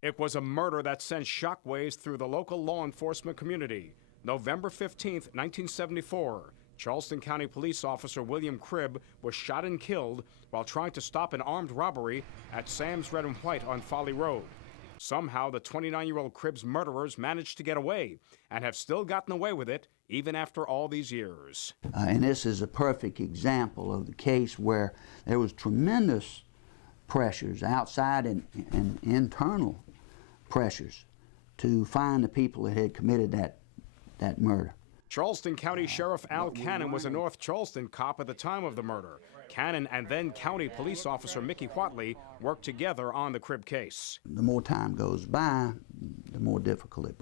It was a murder that sent shockwaves through the local law enforcement community. November 15th, 1974, Charleston County Police Officer William Cribb was shot and killed while trying to stop an armed robbery at Sam's Red and White on Folly Road. Somehow, the 29-year-old Cribb's murderers managed to get away and have still gotten away with it even after all these years. And this is a perfect example of the case where there was tremendous pressures, outside and internal pressures, to find the people that had committed that murder. Charleston County Sheriff Al Cannon was a North Charleston cop at the time of the murder. Cannon and then County Police Officer Mickey Whatley worked together on the Cribb case. The more time goes by, the more difficult it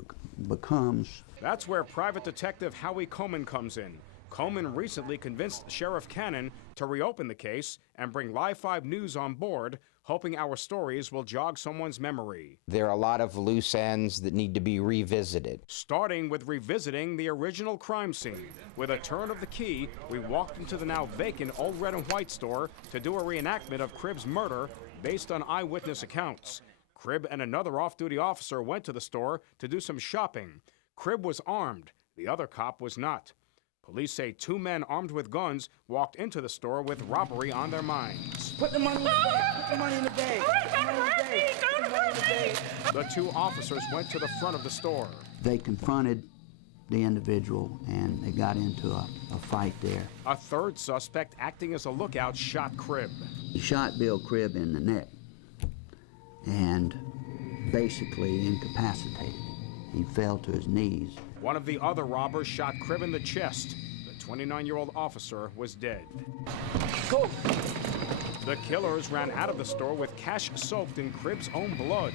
becomes. That's where Private Detective Howie Comen comes in. Comen recently convinced Sheriff Cannon to reopen the case and bring Live 5 News on board, hoping our stories will jog someone's memory. There are a lot of loose ends that need to be revisited. Starting with revisiting the original crime scene. With a turn of the key, we walked into the now vacant Old Red and White store to do a reenactment of Cribb's murder based on eyewitness accounts. Cribb and another off-duty officer went to the store to do some shopping. Cribb was armed. The other cop was not. Police say two men armed with guns walked into the store with robbery on their minds. Put the money in the bag. Put the money in the bag. Put the money in the bag. The two officers went to the front of the store. They confronted the individual and they got into a fight there. A third suspect acting as a lookout shot Cribb. He shot Bill Cribb in the neck and basically incapacitated him. He fell to his knees. One of the other robbers shot Cribb in the chest. The 29-year-old officer was dead. Go! The killers ran out of the store with cash soaked in Cribb's own blood,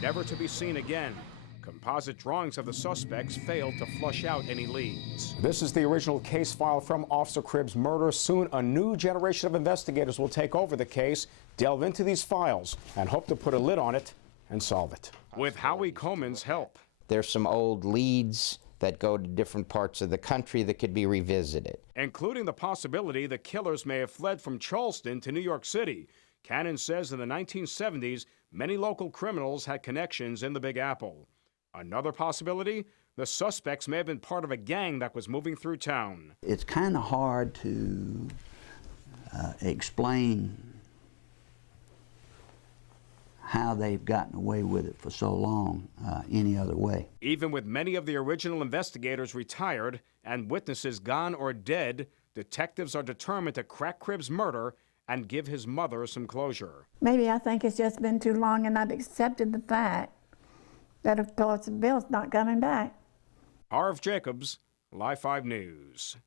never to be seen again. Composite drawings of the suspects failed to flush out any leads. This is the original case file from Officer Cribb's murder. Soon, a new generation of investigators will take over the case, delve into these files, and hope to put a lid on it and solve it. With Howie Comen's help. There's some old leads that go to different parts of the country that could be revisited. Including the possibility the killers may have fled from Charleston to New York City. Cannon says in the 1970s, many local criminals had connections in the Big Apple. Another possibility, the suspects may have been part of a gang that was moving through town. It's kind of hard to explain how they've gotten away with it for so long any other way. Even with many of the original investigators retired and witnesses gone or dead, detectives are determined to crack Cribb's murder and give his mother some closure. Maybe I think it's just been too long and I've accepted the fact that, of course, Bill's not coming back. Harv Jacobs, Live 5 News.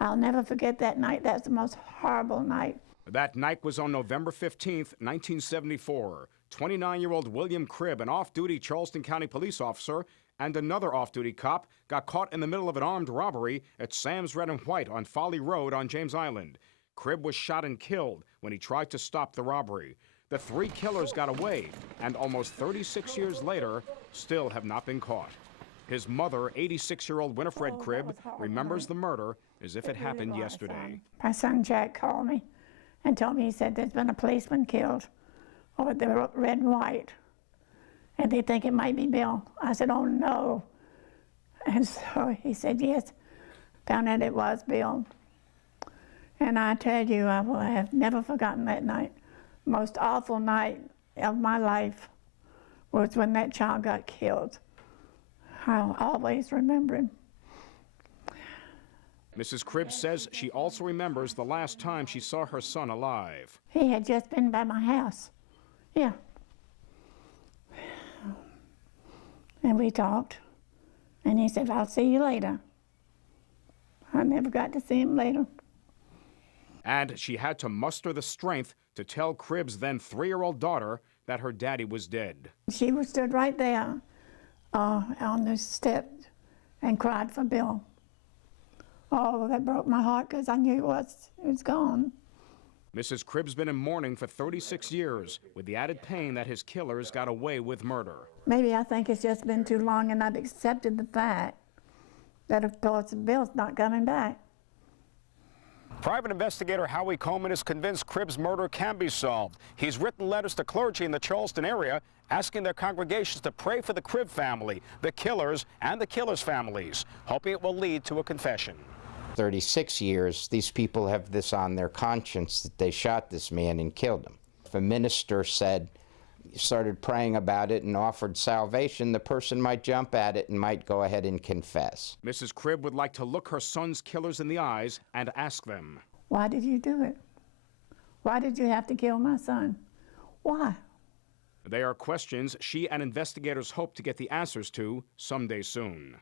I'll never forget that night. That's the most horrible night. That night was on November 15th, 1974. 29-year-old William Cribb, an off-duty Charleston County police officer, and another off-duty cop got caught in the middle of an armed robbery at Sam's Red and White on Folly Road on James Island. Cribb was shot and killed when he tried to stop the robbery. The three killers got away, and almost 36 years later, still have not been caught. His mother, 86-year-old Winifred Cribb, remembers the murder as if it happened yesterday. My son Jack called me and told me, he said, there's been a policeman killed over the red and white, and they think it might be Bill. I said, oh no. And so he said, yes. Found out it was Bill. And I tell you, I will have never forgotten that night. Most awful night of my life was when that child got killed. I'll always remember him. Mrs. Cribb says she also remembers the last time she saw her son alive. He had just been by my house. Yeah. And we talked, and he said, I'll see you later. I never got to see him later. And she had to muster the strength to tell Cribb's then 3-year-old daughter that her daddy was dead. She was stood right there on the step and cried for Bill. Oh, that broke my heart because I knew it was gone. Mrs. Cribb's been in mourning for 36 years with the added pain that his killers got away with murder. Maybe I think it's just been too long and I've accepted the fact that, of course, Bill's not coming back. Private investigator Howie Comen is convinced Cribb's murder can be solved. He's written letters to clergy in the Charleston area asking their congregations to pray for the Cribb family, the killers, and the killers' families, hoping it will lead to a confession. 36 years, these people have this on their conscience that they shot this man and killed him. If a minister started praying about it and offered salvation, the person might jump at it and might go ahead and confess. Mrs. Cribb would like to look her son's killers in the eyes and ask them, why did you do it? Why did you have to kill my son? Why? They are questions she and investigators hope to get the answers to someday soon.